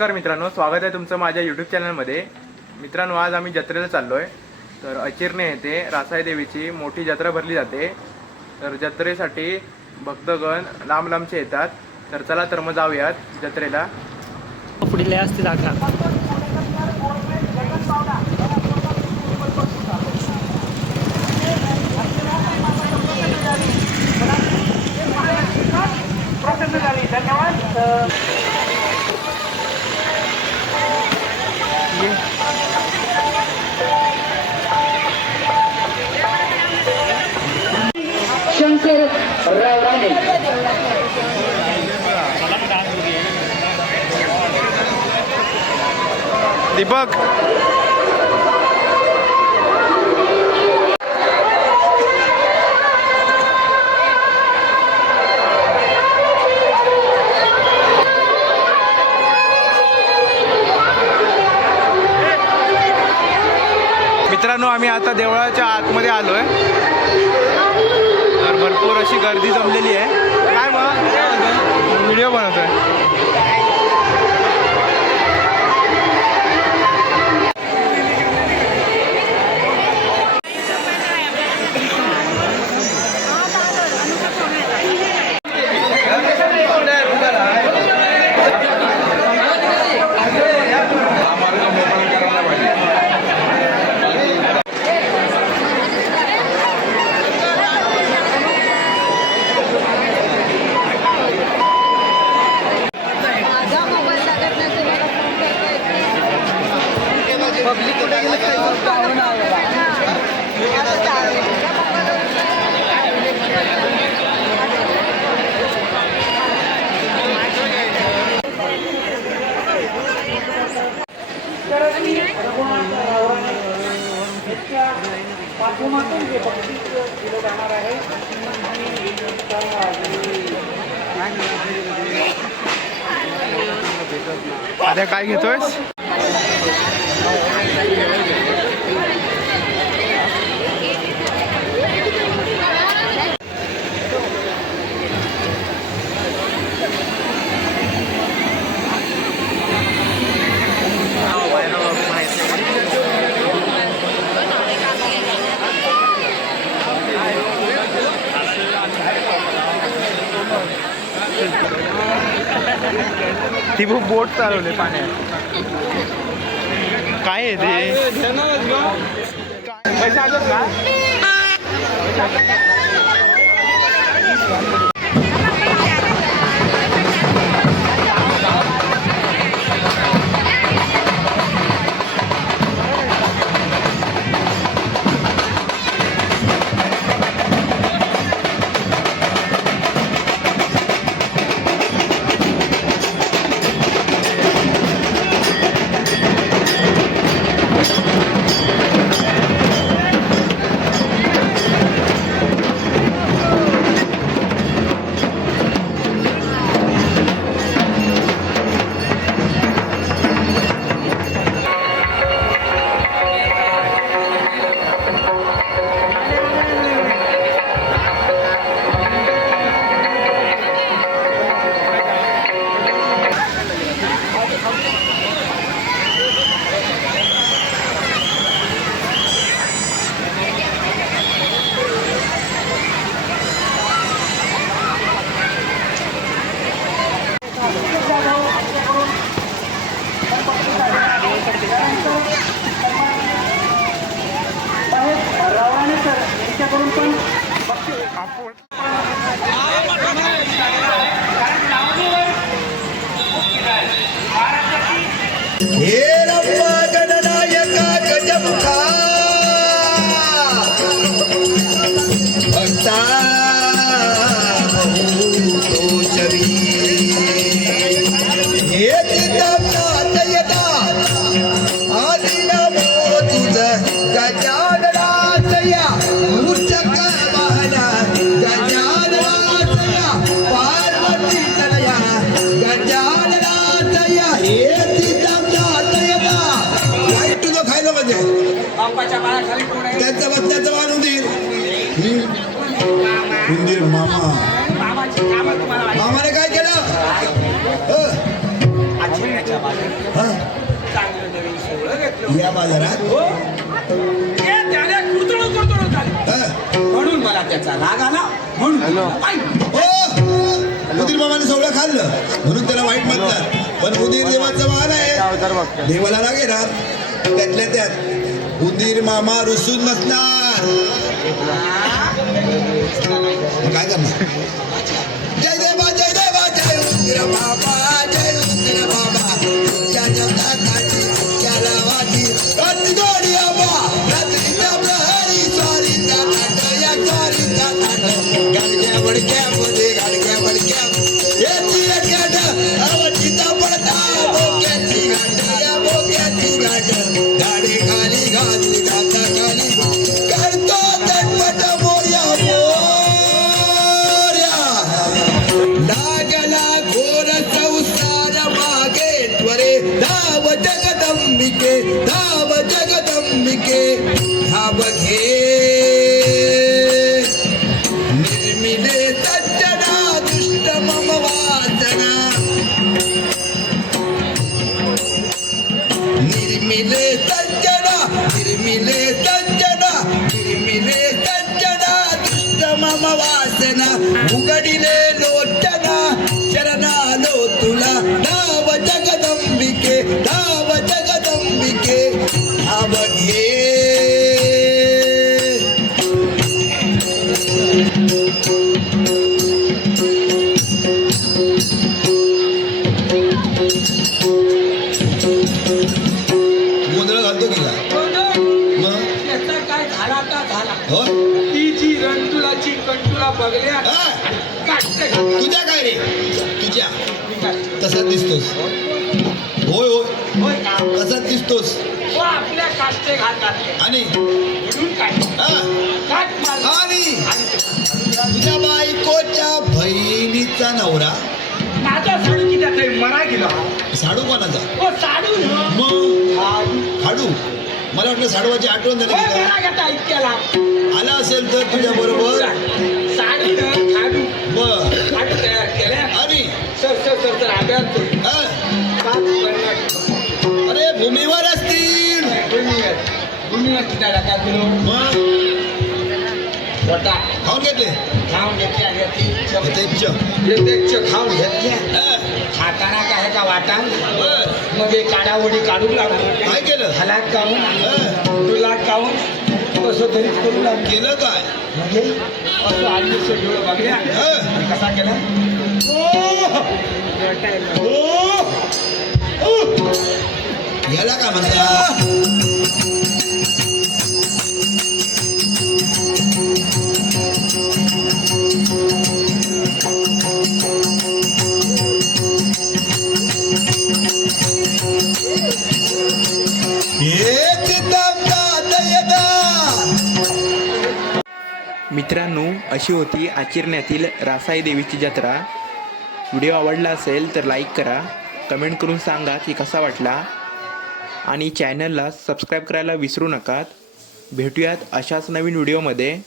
नमस्कार मित्रांनो स्वागत आहे तुमचं माझ्या यूट्यूब चॅनलमध्ये मित्रांनो आज आम्ही जत्रेला चाललो आहे तर अचिरणे येथे रासाई देवीची मोठी जत्रा भरली जाते. तर जत्रेसाठी भक्तगण लांब लांबचे येतात. तर चला तर मग जाऊयात जत्रेला. पुढील असते जागा. दीपक. मित्रांनो आम्ही आता देवळाच्या आतमध्ये आलो आहे भरपूर अशी गर्दी जमलेली आहे. माध्यमातून जे बक्षीस दिलं जाणार आहे आणि काय घेतोय ती खूप बोट चालवले पाण्यात. काय आहे ते? त्यांचा बसण्याचं वाढून देईल. उंदीर मामा. मामाने काय केलं? हं? या बाजारात? हो. हं? म्हणून मला त्याचा राग आला. म्हणून आई, उदीर मामाने सगळं खाल्लं. म्हणून त्याला वाईट म्हणतात पण उदीर देवाचं मान आहे. देवाला राग येणार. त्यातल्या त्यात. उंदीर मामा रुसून नसणार काय करणार? जय देवा जय देवा जय उंदीर बाबा जय उंदीर बाबा त्या जगताची त्या लावाची रात्री गोडी आबा रात्री प्रहरी स्वारी त्या या स्वारी त्या ताट गाडक्या गाडक्या बडक्या याची गाठ आवडीचा पडता बोक्याची गाठ या बोक्याची गाठ गाडी ದಾಸನ ಮುಗಡಿಲೇ ಲೋಚನ ಶರಣಾಲೋ ತುಲ ನಾವ ಜಗದಂಬಿಕೆ ನಾವ ಜಗದಂಬಿಕೆ ನಮಗೆ Thank you. तुझ्या काय रे? तुझ्या? तसाच दिसतोस. होय होय? तसाच दिसतोस. तो आपल्या काष्टे घालतात आणि? म्हणून काय हा? आणि? तुझ्या बायकोच्या बहिणीचा नवरा. माझा साडू किती मरा गेला. साडू कोणाचा? ओ साडू. मग? मला वाटलं साडूची आठवण झाली इतक्याला आला असेल तर तुझ्या बरोबर. खाडू बर. तयार केल्या. आणि? सर सर सर सर आब्यात. हा? पाच. अरे भूमीवर असतील. भूमीवर. भूमीवर किती टाका किलो वटा खाऊन घेतले. खाऊन घेतली. च. प्रत्यक्ष खाऊन घेतल्या. हा? खाताना काय का वाटा मग एक काडावडी काढू लागलो काय केलं? हलाक काऊन हा. दुलाक काऊन कसं तरीच करू लागलो केलं काय? म्हणजे? असं आयुष्य डोळं बघल्या हा. कसा केला? ओ! ओ! याला काय म्हणता? मित्रांनो अशी होती आचिरण्यातील रासाई देवीची जत्रा. व्हिडिओ आवडला असेल तर लाईक करा. कमेंट करून सांगा की कसा वाटला. आणि चॅनलला सबस्क्राईब करायला विसरू नका भेटूयात अशाच नवीन व्हिडिओमध्ये.